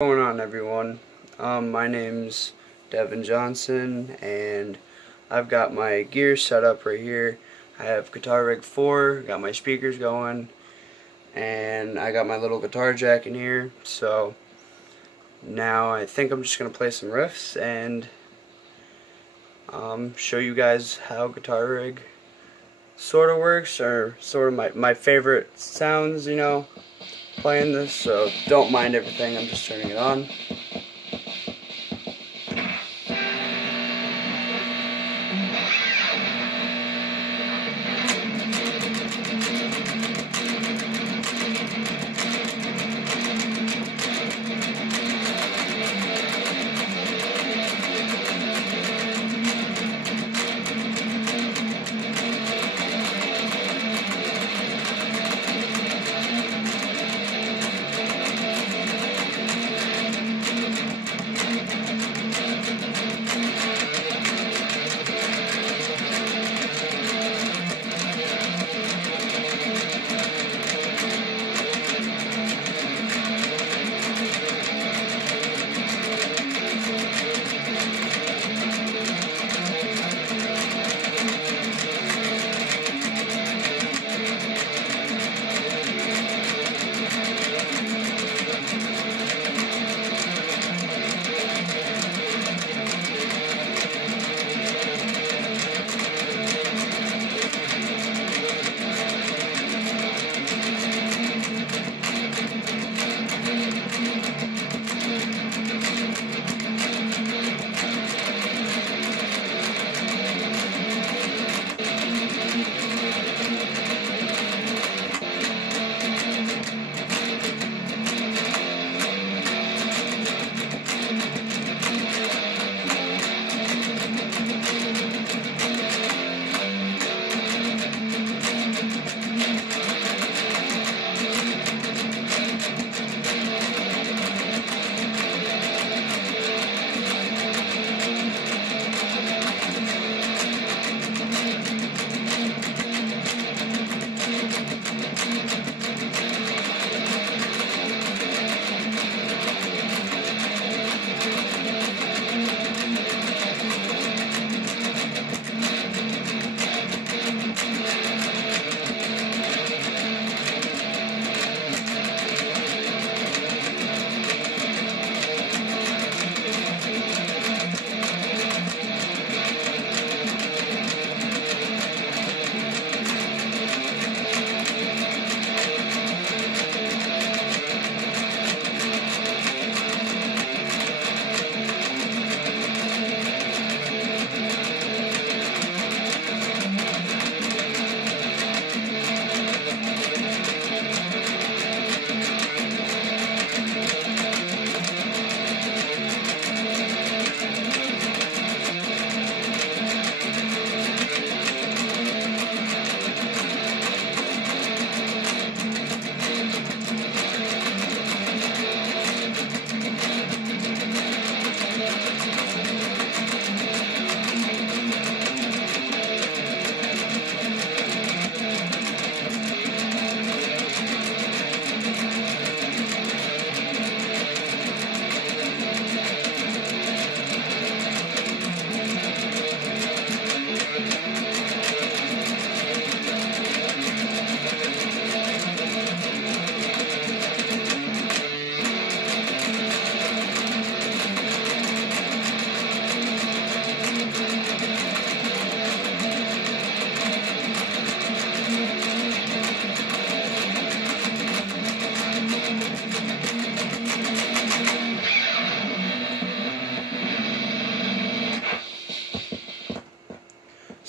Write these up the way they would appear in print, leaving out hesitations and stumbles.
What's going on, everyone? My name's Devin Johnson, and I've got my gear set up right here. I have Guitar Rig 4, got my speakers going, and I got my little guitar jack in here. So now I think I'm just going to play some riffs and show you guys how Guitar Rig sort of works, or sort of my favorite sounds, playing this. So don't mind everything, I'm just turning it on.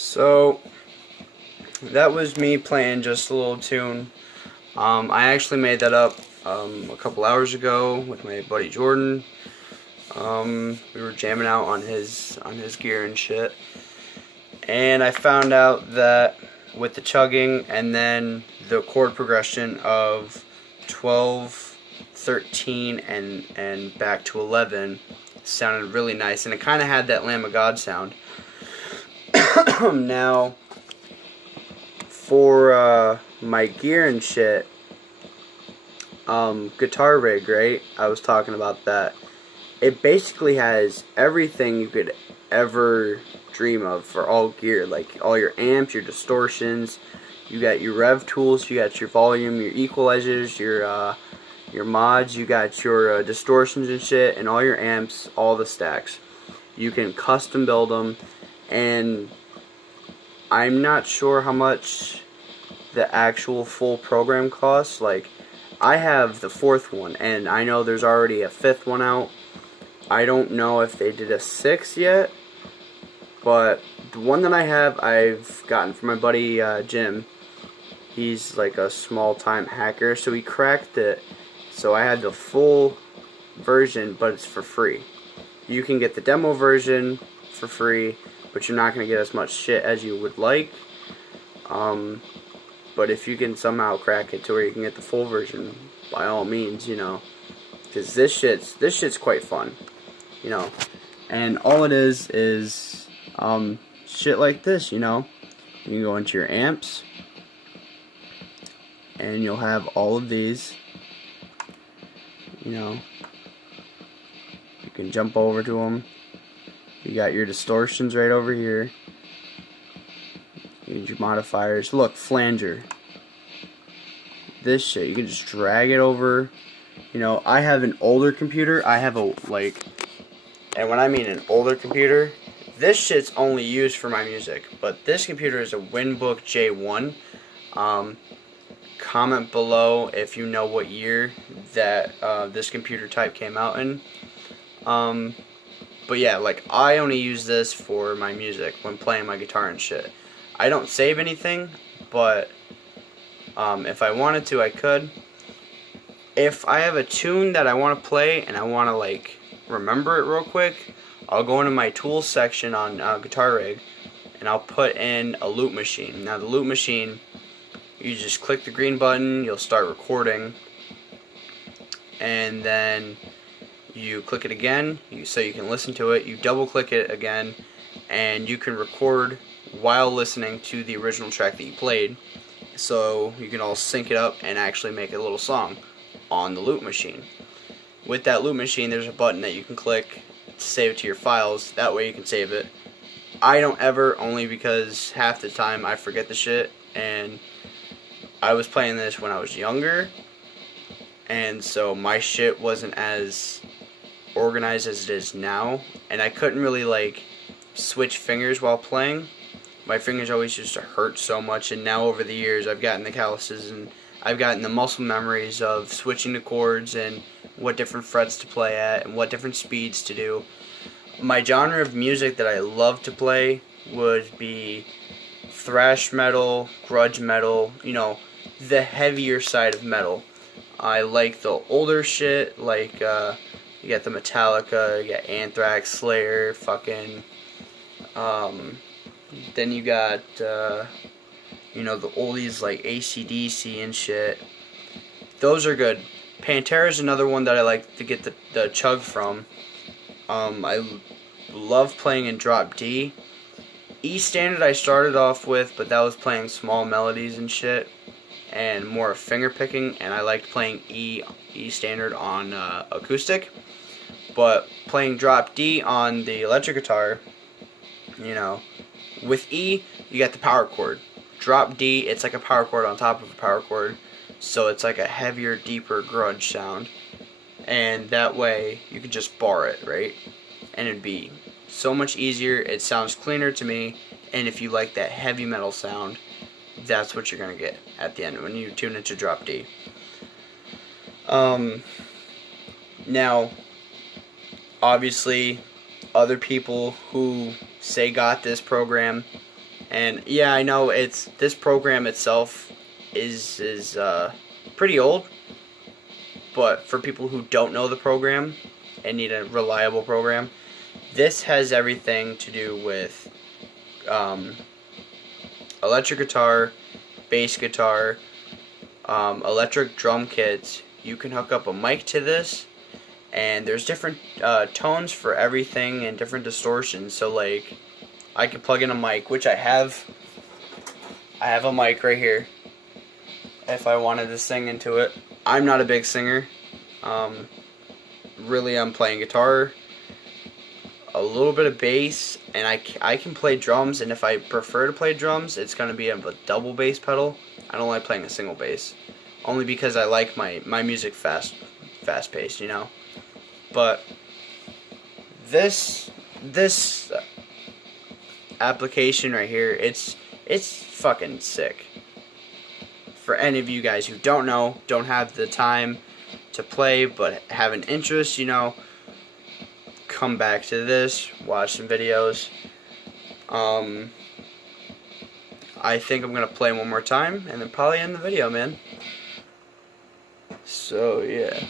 So that was me playing just a little tune. I actually made that up a couple hours ago with my buddy Jordan. We were jamming out on his gear and shit, and I found out that with the chugging and then the chord progression of 12, 13, and back to 11 sounded really nice, and it kind of had that Lamb of God sound. Now, for my gear and shit, guitar rig, right? I was talking about that. It basically has everything you could ever dream of for all gear, like all your amps, your distortions. You got your rev tools, you got your volume, your equalizers, your mods, you got your distortions and shit, and all your amps, all the stacks. You can custom build them, and I'm not sure how much the actual full program costs. Like, I have the fourth one, and I know there's already a fifth one out. I don't know if they did a sixth yet, but the one that I have, I've gotten from my buddy Jim. He's like a small-time hacker, so he cracked it. So I had the full version, but it's for free. You can get the demo version for free, but you're not going to get as much shit as you would like. But if you can somehow crack it to where you can get the full version, by all means, you know, because this shit's quite fun, you know. And all it is shit like this, you know. You can go into your amps, and you'll have all of these, you know. You can jump over to them. You got your distortions right over here. Your modifiers. Look, flanger. This shit, you can just drag it over. You know, I have an older computer. I have a, like, and when I mean an older computer, this shit's only used for my music. But this computer is a Winbook J1. Comment below if you know what year that this computer type came out in. But yeah, like, I only use this for my music when playing my guitar and shit. I don't save anything, but if I wanted to, I could. If I have a tune that I want to play and I want to, like, remember it real quick, I'll go into my tools section on Guitar Rig, and I'll put in a loop machine. Now, the loop machine, you just click the green button, you'll start recording, and then you click it again so you can listen to it. You double click it again, and you can record while listening to the original track that you played, so you can all sync it up and actually make a little song on the loop machine. With that loop machine, there's a button that you can click to save it to your files. That way you can save it. I don't ever, only because half the time I forget the shit, and I was playing this when I was younger, and so my shit wasn't as organized as it is now, and I couldn't really, like, switch fingers while playing. My fingers always used to hurt so much, and now over the years I've gotten the calluses and I've gotten the muscle memories of switching the chords and what different frets to play at and what different speeds to do. My genre of music that I love to play would be thrash metal, grudge metal, you know, the heavier side of metal. I like the older shit, like you got the Metallica, you got Anthrax, Slayer, fucking then you got, you know, the oldies like AC/DC and shit. Those are good. Pantera is another one that I like to get the chug from. I love playing in drop D. E standard I started off with, but that was playing small melodies and shit, and more finger picking, and I liked playing E standard on acoustic. But playing drop D on the electric guitar, you know, with E, you got the power chord. Drop D, it's like a power chord on top of a power chord, so it's like a heavier, deeper grudge sound. And that way, you can just bar it, right? And it'd be so much easier, it sounds cleaner to me, and if you like that heavy metal sound, that's what you're going to get at the end when you tune into drop D. Now, obviously, other people who say got this program, and yeah, I know this program itself is pretty old, but for people who don't know the program and need a reliable program, this has everything to do with electric guitar, bass guitar, electric drum kits. You can hook up a mic to this, and there's different tones for everything and different distortions. So, like, I could plug in a mic, which I have a mic right here, if I wanted to sing into it. I'm not a big singer. Really, I'm playing guitar, a little bit of bass, and I can play drums, and if I prefer to play drums, it's going to be a double bass pedal. I don't like playing a single bass, only because I like my music fast paced, you know. But this application right here, it's fucking sick. For any of you guys who don't know, don't have the time to play but have an interest, you know, come back to this, watch some videos. I think I'm gonna play one more time and then probably end the video, man. So yeah.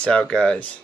Peace out, guys.